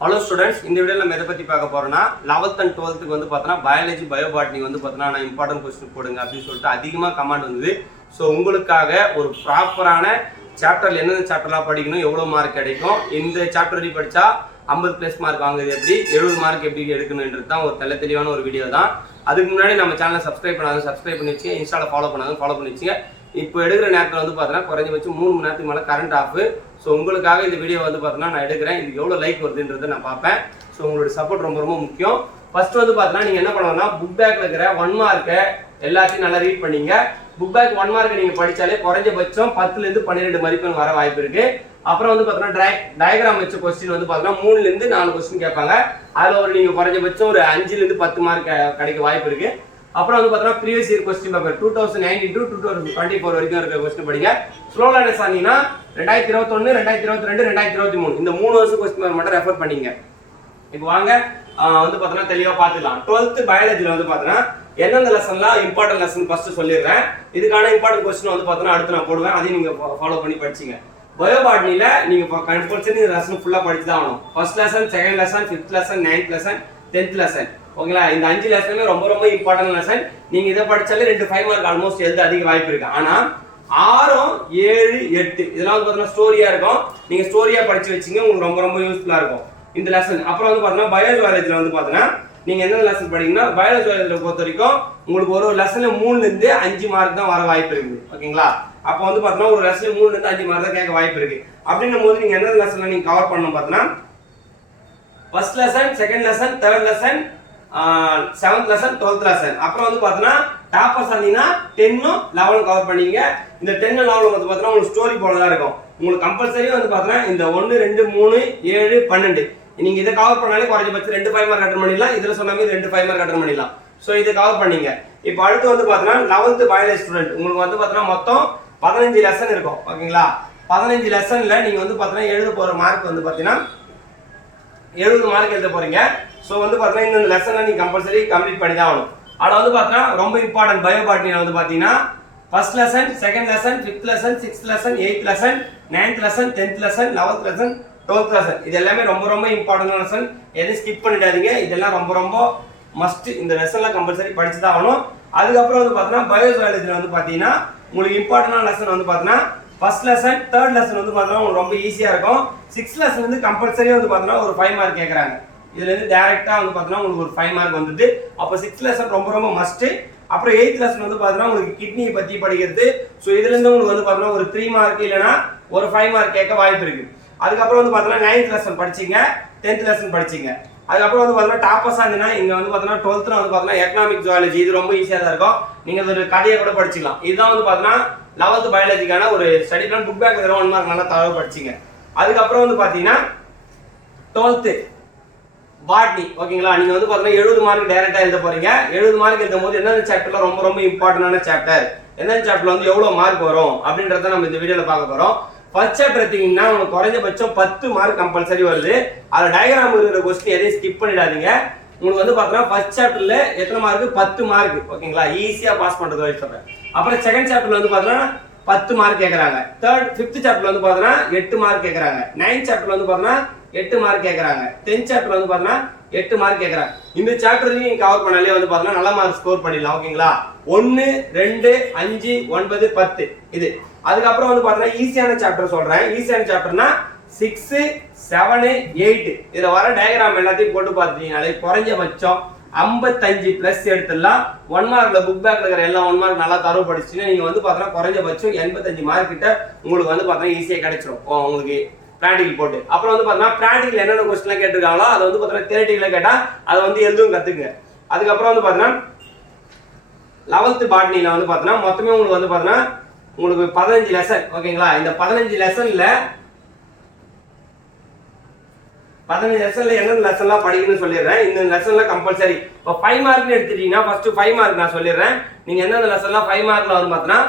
Hello students, இந்த வீடியோவில் நம்ம எதை பற்றி பார்க்க போகிறோம்னா 11th and 12th வந்து பார்த்தோன்னா பயாலஜி பயோபாட்னி வந்து பார்த்தோன்னா நான் இம்பார்ட்டன்ட் கொஸ்டின் போடுங்க அப்படின்னு சொல்லிட்டு அதிகமாக கமெண்ட் வந்தது. ஸோ உங்களுக்காக ஒரு ப்ராப்பரான சாப்டரில் எந்தெந்த சாப்டர்லாம் படிக்கணும், எவ்வளோ மார்க் கிடைக்கும், இந்த சாப்டர் வரை படித்தா 50+ மார்க் வாங்குறது எப்படி, 70 மார்க் எப்படி எடுக்கணுன்றது தான் ஒரு தெளிவான ஒரு வீடியோ தான். அதுக்கு முன்னாடி நம்ம சேனலை சப்ஸ்கிரைப் பண்ணி வச்சுங்க, இன்ஸ்டாவில் ஃபாலோ பண்ணி வச்சுங்க. இப்போ எடுக்கிற நேரத்தில் வந்து பார்த்தீங்கன்னா குறைஞ்சபட்சம் 3 மணி நேரத்துக்கு மேலே கரண்ட் ஆஃப். ஸோ உங்களுக்காக இந்த வீடியோ வந்து பார்த்தீங்கன்னா நான் எடுக்கிறேன். இதுக்கு எவ்வளோ லைக் வருதுன்றதை நான் பார்ப்பேன். ஸோ உங்களோட சப்போர்ட் ரொம்ப முக்கியம். ஃபர்ஸ்ட் வந்து பார்த்தீங்கன்னா நீங்கள் என்ன பண்ணணும்னா புக் பேக்கில் இருக்கிற 1 மார்க்கை எல்லாத்தையும் நல்லா ரீட் பண்ணீங்க. புக் பேக் 1 மார்க்கை நீங்கள் படித்தாலே குறைஞ்சபட்சம் 10லேருந்து 12 மதிப்பெண் வர வாய்ப்பு இருக்கு. அப்புறம் வந்து பார்த்தீங்கன்னா டயக்ராம் வச்ச கொஸ்டின் வந்து பார்த்தீங்கன்னா 3லேருந்து 4 கொஸ்டின் கேட்பாங்க. அதில் ஒரு நீங்கள் குறைஞ்சபட்சம் ஒரு 5லேருந்து 10 மார்க் கிடைக்க வாய்ப்பு இருக்கு. அப்புறம் வந்து பார்த்தீங்கன்னா previous year question paper 2019 to 2024 வரைக்கும் இருக்கிற கொஸ்டின் படிங்க. ஸ்லோ லேர்னர்ஸ் ஆனீங்கன்னா 2021, 2022, 2023 இந்த 3 வருஷம் கொஸ்டின் பேப்பர் மட்டும் ரெஃபர் பண்ணீங்க. இப்போ வாங்க வந்து பார்த்தீங்கன்னா தெளிவாக பார்த்துக்கலாம். 12th பயாலஜியில் வந்து பார்த்தீங்கன்னா எந்தெந்த லெசன்லாம் இம்பார்ட்டன்ட் லெசன் ஃபர்ஸ்ட் சொல்லிடுறேன். இதுக்கான இம்பார்ட்டன்ட் கொஸ்டின் வந்து பார்த்தீங்கன்னா அடுத்து நான் போடுவேன். அதையும் நீங்கள் ஃபாலோ பண்ணி படிச்சிங்க. பயோபாட்னியில் நீங்கள் கம்பல்சரி இந்த லெசன் ஃபுல்லாக படிச்சு தான் ஆகணும். First lesson, second lesson, 5th lesson, 9th lesson, 10th lesson. ஓகேங்களா? இந்த 5 லெசனுமே ரொம்ப இம்பார்ட்டன்ட் லெசன். நீங்க இதை படிச்சாலே 2 5 மார்க் ஆல்மோஸ்ட் எழுத அதிக வாய்ப்பு இருக்கு. ஆனா 6, 7, 8 இதெல்லாம் வந்து பார்த்தீங்கன்னா ஸ்டோரியா இருக்கும். நீங்க ஸ்டோரியா படிச்சு வச்சீங்க, உங்களுக்கு ரொம்ப யூஸ்ஃபுல்லா இருக்கும் இந்த லெசன். அப்புறம் வந்து பார்த்தீங்கன்னா பயோஜுவாலஜில வந்து பார்த்தீங்கன்னா நீங்க எந்த லெசன் படிக்கீங்கன்னா பயோஜுவாலஜில பொறுத்த வரைக்கும் உங்களுக்கு ஒரு லெசன்ல 3லேருந்து 5 மார்க் தான் வர வாய்ப்பு இருக்குது. ஓகேங்களா? அப்போ வந்து பார்த்தீங்கன்னா ஒரு லெசன்ல 3லேருந்து 5 மார்க் தான் கேட்க வாய்ப்பு இருக்கு. அப்படின்னும் போது நீங்க எந்த லெசன்ல நீங்க கவர் பண்ணணும் பார்த்தீங்கன்னா first lesson, second lesson, third lesson, 7th lesson, 12th lesson. அப்புறம் வந்து பார்த்தீங்கன்னா டாப்பர்ஸ் ஆனீங்கன்னா 10, 11 கவர் பண்ணீங்க. இந்த 10, 11 வந்து பார்த்தீங்கன்னா உங்களுக்கு ஸ்டோரி போல தான் இருக்கும். உங்களுக்கு கம்பல்சரி வந்து பார்த்தீங்கன்னா இந்த 1, 2, 3, 7, 12 நீங்க இதை கவர் பண்ணாலே குறைஞ்சபட்சம் 2 5 மார்க் அட்டன் பண்ணிடலாம். இதுல சொன்ன மாதிரி 2 5 மார்க் அட்டன் பண்ணிடலாம். ஸோ இதை கவர் பண்ணீங்க. இப்போ அடுத்து வந்து பார்த்தீங்கன்னா 11th பயாலஜி ஸ்டூடெண்ட் உங்களுக்கு வந்து பார்த்தீங்கன்னா மொத்தம் 15 லெசன் இருக்கும். ஓகேங்களா? 15 லெசன்ல நீங்க வந்து பார்த்தீங்கன்னா எழுத போற மார்க் வந்து பார்த்தீங்கன்னா 70 மார்க் எழுத போறீங்க. ஸோ வந்து பார்த்தீங்கன்னா இந்த லெசனை நீங்க கம்பல்சரி கம்ப்ளீட் பண்ணி தான் ஆகணும். அதில் வந்து பார்த்தீங்கன்னா ரொம்ப இம்பார்ட்டன்ட் பயோபாட்னியில் வந்து பார்த்தீங்கன்னா first lesson, second lesson, 5th lesson, 6th lesson, 8th lesson, 9th lesson, 10th lesson, 11th lesson, 12th lesson. இது எல்லாமே ரொம்ப இம்பார்ட்டன்ட் லெசன். எதையும் ஸ்கிப் பண்ணிடாதீங்க. இதெல்லாம் ரொம்ப மஸ்ட். இந்த லெசன்லாம் கம்பல்சரி படிச்சு தான் ஆகணும். அதுக்கப்புறம் வந்து பார்த்தீங்கன்னா பயோஜுவாலஜியில் வந்து பார்த்தீங்கன்னா உங்களுக்கு இம்பார்ட்டன்டான லெசன் வந்து பார்த்தீங்கன்னா ஃபர்ஸ்ட் லெசன், தேர்ட் லெசன் வந்து பார்த்தீங்கன்னா உங்களுக்கு ரொம்ப ஈஸியாக இருக்கும். 6th லெசன் வந்து கம்பல்சரி வந்து பார்த்தீங்கன்னா ஒரு 5 மார்க் கேட்குறாங்க. இதுல இருந்து டைரக்டா வந்து பார்த்தீங்கன்னா உங்களுக்கு ஒரு 5 மார்க் வந்துட்டு. அப்போ 6th லெசன் ரொம்ப மஸ்ட். அப்புறம் 8th லெசன் வந்து பார்த்தீங்கன்னா உங்களுக்கு கிட்னியை பத்தி படிக்கிறது. ஸோ இதுல இருந்து உங்களுக்கு வந்து பார்த்தீங்கன்னா ஒரு 3 மார்க் இல்லைன்னா ஒரு 5 மார்க் கேட்க வாய்ப்பு இருக்கு. அதுக்கப்புறம் வந்து பார்த்தீங்கன்னா 9th லெசன் படிச்சீங்க, 10th லெசன் படிச்சீங்க. அதுக்கப்புறம் வந்து பார்த்தீங்கன்னா டாப்பர்ஸ் ஆகுதுன்னா இங்க வந்து பார்த்தீங்கன்னா 12th வந்து பார்த்தீங்கன்னா எக்கனாமிக் ஜுவாலஜி இது ரொம்ப ஈஸியாக தான் இருக்கும். நீங்க ஒரு கதையை கூட படிச்சுக்கலாம். இதுதான் வந்து பார்த்தீங்கன்னா 11th பயாலஜிக்கான ஒரு study plan. Book back 1 mark நல்லா தரவா படிச்சீங்க. அதுக்கப்புறம் வந்து பார்த்தீங்கன்னா 12th பாட்னி. ஓகேங்களா? நீங்க வந்து பார்த்தீங்கன்னா 70 மார்க் டைரக்டா எழுத போறீங்க. 70 மார்க் எழுதும் போது எந்தெந்த சாப்டர்ல ரொம்ப இம்பார்ட்டன்டான சாப்டர், எந்தெந்த சாப்டர்ல வந்து எவ்வளவு மார்க் வரும் அப்படின்றத நம்ம இந்த வீடியோல பார்க்க போறோம். ஃபர்ஸ்ட் சாப்டர் எடுத்தீங்கன்னா உங்களுக்கு குறைஞ்சபட்சம் 10 மார்க் கம்பல்சரி வருது. அதுல டயக்ராம் இருக்கிற கொஸ்டின் எதையும் ஸ்கிப் பண்ணிடாதீங்க. உங்களுக்கு வந்து பார்த்தீங்கன்னா ஃபர்ஸ்ட் சாப்டர்ல எத்தனை மார்க்? 10 மார்க். ஓகேங்களா? ஈஸியா பாஸ் பண்றது வரை சொல்றேன். அப்புறம் செகண்ட் சாப்டர்ல வந்து பார்த்தீங்கன்னா 10 மார்க் கேட்கறாங்க. 5th சாப்டர்ல வந்து பார்த்தீங்கன்னா 8 மார்க் கேட்கறாங்க. 9th சாப்டர்ல வந்து பார்த்தீங்கன்னா 8 மார்க் கேட்கறாங்க. 10th சாப்டர்ல வந்து பார்த்தீங்கன்னா 8 மார்க் கேட்கறாங்க. இந்த சாப்டர் நீங்க கவர் பண்ணாலே வந்து பார்த்தீங்கன்னா நல்ல மார்க் ஸ்கோர் பண்ணிடலாம். ஓகேங்களா? 1, 2, 5, 9, 10 இது. அதுக்கப்புறம் வந்து பார்த்தீங்கன்னா ஈஸியான சாப்டர் சொல்றேன். ஈஸியான சாப்டர்னா 6, 7, 8 இதுல வர டயக்ராம் எல்லாத்தையும் போட்டு பார்த்துட்டீங்கனாலே குறைஞ்சபட்சம் 55+ எடுத்துடலாம். 1 மார்க்ல புக் பேக்ல இருக்கிற எல்லா 1 மார்க் நல்லா தரவு படிச்சுன்னா நீங்க வந்து பார்த்தீங்கன்னா குறைஞ்சபட்சம் 85 மார்க் கிட்ட உங்களுக்கு வந்து பார்த்தீங்கன்னா ஈஸியா கிடைச்சிடும் உங்களுக்கு பிராக்டிகல் போட்டு. அப்புறம் வந்து பார்த்தீங்கன்னா பிராக்டிகல் என்னென்ன கொஸ்டின்லாம் கேட்டிருக்காங்களோ அதை வந்து பார்த்தீங்கன்னா தியரிட்டிக்கலா கேட்டா அதை வந்து எழுதும் கத்துக்குங்க. அதுக்கப்புறம் வந்து பார்த்தீங்கன்னா 11th பாட்னில வந்து பார்த்தீங்கன்னா மொத்தமே உங்களுக்கு வந்து பார்த்தீங்கன்னா உங்களுக்கு 15 லெசன். ஓகேங்களா? இந்த 15 லெசன்ல என்னென்ன லெசன்லாம் படிக்கணும்னு சொல்லிடுறேன். இந்த லெசன்ல கம்பல்சரி இப்போ 5 மார்க்னு எடுத்துட்டீங்கன்னா ஃபர்ஸ்ட் 5 மார்க் நான் சொல்லிடுறேன். நீங்க எந்தெந்த லெசன்லாம் 5 மார்க்ல வரும் பார்த்தீங்கன்னா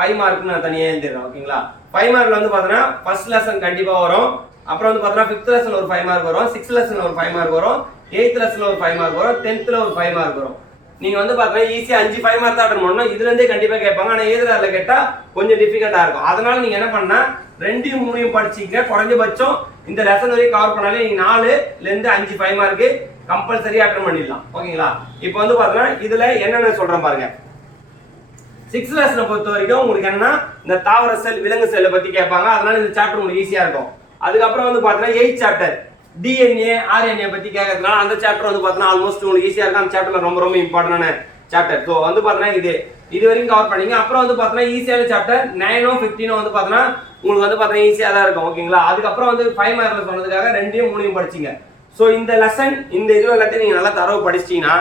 5 மார்க் நான் தனியாக எழுதிடுறேன். ஓகேங்களா? 5 மார்க்ல வந்து பார்த்தீங்கன்னா ஃபர்ஸ்ட் லெசன் கண்டிப்பா வரும். அப்புறம் வந்து பார்த்தீங்கன்னா 5th லெசன்ல ஒரு 5 மார்க் வரும், 6th லெசன்ல ஒரு 5 மார்க் வரும், 8th லெசன்ல ஒரு 5 மார்க் வரும், 10th ஒரு 5 மார்க் வரும். நீங்க வந்து பார்த்தீங்கன்னா ஈஸியா 5 5 மார்க் தான் அட்டன் பண்ணணும். இதுல இருந்தே கண்டிப்பா கேட்பாங்க. ஆனா ஏதுல கேட்டா கொஞ்சம் டிஃபிகல்ட்டா இருக்கும். அதனால நீங்க என்ன பண்ணா 2, 3 படிச்சீங்க. குறைஞ்சபட்சம் இந்த லெசன் வரைக்கும் கவர் பண்ணாலே நீங்க 4ல இருந்து 5 5 மார்க்கு கம்பல்சரி அட்டெண்ட் பண்ணிடலாம். ஓகேங்களா? இப்போ வந்து பாத்தீங்கன்னா இதுல என்னென்ன சொல்றேன் பாருங்க. 6th லெசனை பொறுத்த வரைக்கும் உங்களுக்கு என்னன்னா இந்த தாவர செல் விலங்கு செல்லை பத்தி கேட்பாங்க. அதனால இந்த சாப்டர் உங்களுக்கு ஈஸியா இருக்கும். அதுக்கப்புறம் வந்து பாத்தீங்கன்னா 8th சாப்டர் DNA RNA பத்தி கேட்கறதுனால அந்த சாப்டர் வந்து பாத்தீங்கன்னா ஆல்மோஸ்ட் உங்களுக்கு ஈஸியா இருக்கும். அந்த சாப்டர்ல ரொம்ப ரொம்ப இம்பார்ட்டன்டான சாப்டர். ஸோ வந்து பாத்தீங்கன்னா இது வரைக்கும் கவர் பண்ணீங்க. அப்புறம் வந்து பாத்தீங்கன்னா ஈஸியான சாப்டர் 9 15 வந்து பாத்தீங்கன்னா உங்களுக்கு வந்து பாத்தீங்கன்னா ஈஸியா தான் இருக்கும். ஓகேங்களா? அதுக்கப்புறம் வந்து 5 மார்க்ல சொன்னதுக்காக 2யும் 3யும் படிச்சீங்க. ஸோ இந்த லெசன் இந்த இதுல எல்லாத்தையும் நீங்க நல்லா தரவு படிச்சிட்டீங்கன்னா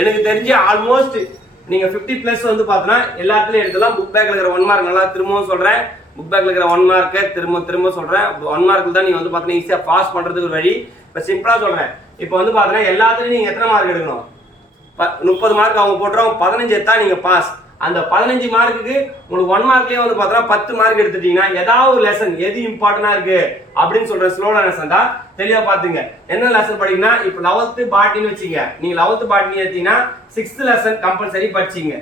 எனக்கு தெரிஞ்சு ஆல்மோஸ்ட் நீங்க 50+ வந்து பாத்தீங்கன்னா எல்லாத்துலயும் எடுக்கலாம். புக் பேக்ல இருக்கிற 1 மார்க் நல்லா திரும்பவும் சொல்றேன். புக் பேக்ல இருக்கிற 1 மார்க்கை திரும்ப சொல்றேன். 1 மார்க்ல தான் நீங்க வந்து பாத்தீங்கன்னா ஈஸியா பாஸ் பண்றதுக்கு ஒரு வழி. இப்ப சிம்பிளா சொல்றேன். இப்போ வந்து பாத்தீங்கன்னா எல்லாத்துலயும் நீங்க எத்தனை மார்க் எடுக்கணும்? 30 மார்க் அவங்க போட்டுறோம். 15 எடுத்தா நீங்க பாஸ். அந்த 15 மார்க்குக்கு உங்களுக்கு 1 மார்க்லயே வந்து பாத்தீங்கன்னா 10 மார்க் எடுத்துட்டீங்கன்னா ஏதாவது ஒரு லெசன் எது இம்பார்ட்டன்டா இருக்கு அப்படின்னு சொல்ற ஸ்லோல லெசன் தான் தெளிவா பாத்துங்க. என்ன லெசன் படிக்கணும்னா இப்போ 11th பாட்னின்னு வச்சீங்க. நீங்க 11th பாட்னி எடுத்தீங்கன்னா 6th லெசன் கம்பல்சரி படிச்சீங்க.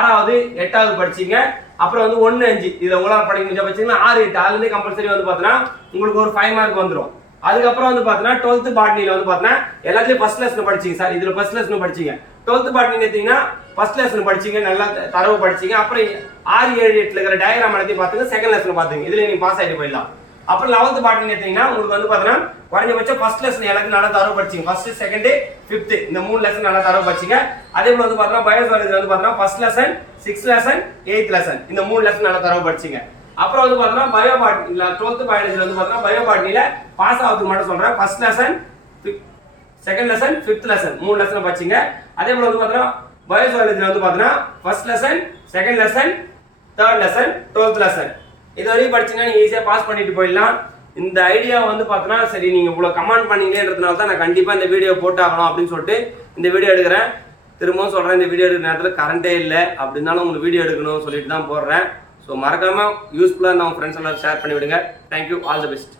6வது 8வது படிச்சீங்க. அப்புறம் வந்து 1 5 இதுல உங்களால படிக்க முடிஞ்சா படிச்சீங்கன்னா 6 8 அதுல இருந்து கம்பல்சரி வந்து பாத்தீங்கன்னா உங்களுக்கு ஒரு 5 மார்க் வந்துடும். அதுக்கப்புறம் வந்து பாத்தீங்கன்னா 12th பாட்னில வந்து பாத்தீங்கன்னா எல்லாத்துலயும் ஃபர்ஸ்ட் லெசன் படிச்சீங்க. சார் இதுல ஃபர்ஸ்ட் லெசன் படிச்சீங்க. 12th பாட்னி எடுத்தீங்கன்னா ஃபர்ஸ்ட் லெசன் படிச்சீங்க, நல்லா தரவு படிச்சீங்க. அப்புறம் 6 7 8ல இருக்கிற டயக்ராம் எல்லாத்தையும் பாத்துங்க, செகண்ட் லெசன் பாத்துங்க. இதுல நீங்க பாஸ் ஆயிட்டு போயிடலாம். அப்புறம் 11th பாட்னி எடுத்தீங்கன்னா உங்களுக்கு வந்து பாத்தீங்கன்னா குறைஞ்சபட்சம் ஃபர்ஸ்ட் லெசன் எல்லாத்தையும் நல்லா தரவு படிச்சீங்க. ஃபர்ஸ்ட் செகண்ட் 5th இந்த 3 லெசன் நல்லா தரவு படிச்சீங்க. அதே போல வந்து பாத்தீங்கன்னா பயோசாலஜி வந்து பாத்தீங்கன்னா first lesson 6th lesson 8th lesson இந்த 3 லெசன் நல்லா தரவு படிச்சீங்க. அப்புறம் வந்து பாத்தீங்கன்னா பயோ பாட்னி 12th பயாலஜில வந்து பாத்தீங்கன்னா பயோ பாட்னில பாஸ் ஆகிறதுக்கு மட்டும் சொல்றேன். First lesson second lesson 5th lesson 3 lesson படிச்சீங்க. அதே போல வந்து பாத்தீங்கன்னா பயோசாலஜில வந்து பாத்தீங்கன்னா first lesson second lesson 3rd lesson 12th lesson இது வரைக்கும் படிச்சீங்கன்னா நீங்க ஈஸியா பாஸ் பண்ணிட்டு போயிடலாம். இந்த ஐடியா வந்து பாத்தீங்கன்னா சரி நீங்க இவ்வளவு கமெண்ட் பண்ணீங்கன்றதுனால தான் நான் கண்டிப்பா இந்த வீடியோ போட்டு ஆகணும் அப்படின்னு சொல்லிட்டு இந்த வீடியோ எடுக்கிறேன். திரும்பவும் சொல்றேன், இந்த வீடியோ எடுக்கிற நேரத்தில் கரண்டே இல்லை அப்படின்னாலும் உங்களுக்கு வீடியோ எடுக்கணும்னு சொல்லிட்டு தான் போடுறேன். ஸோ மறக்காம யூஸ்ஃபுல்லாக நம்ம ஃப்ரெண்ட்ஸ் எல்லாம் ஷேர் பண்ணி விடுங்க. Thank you, all the best.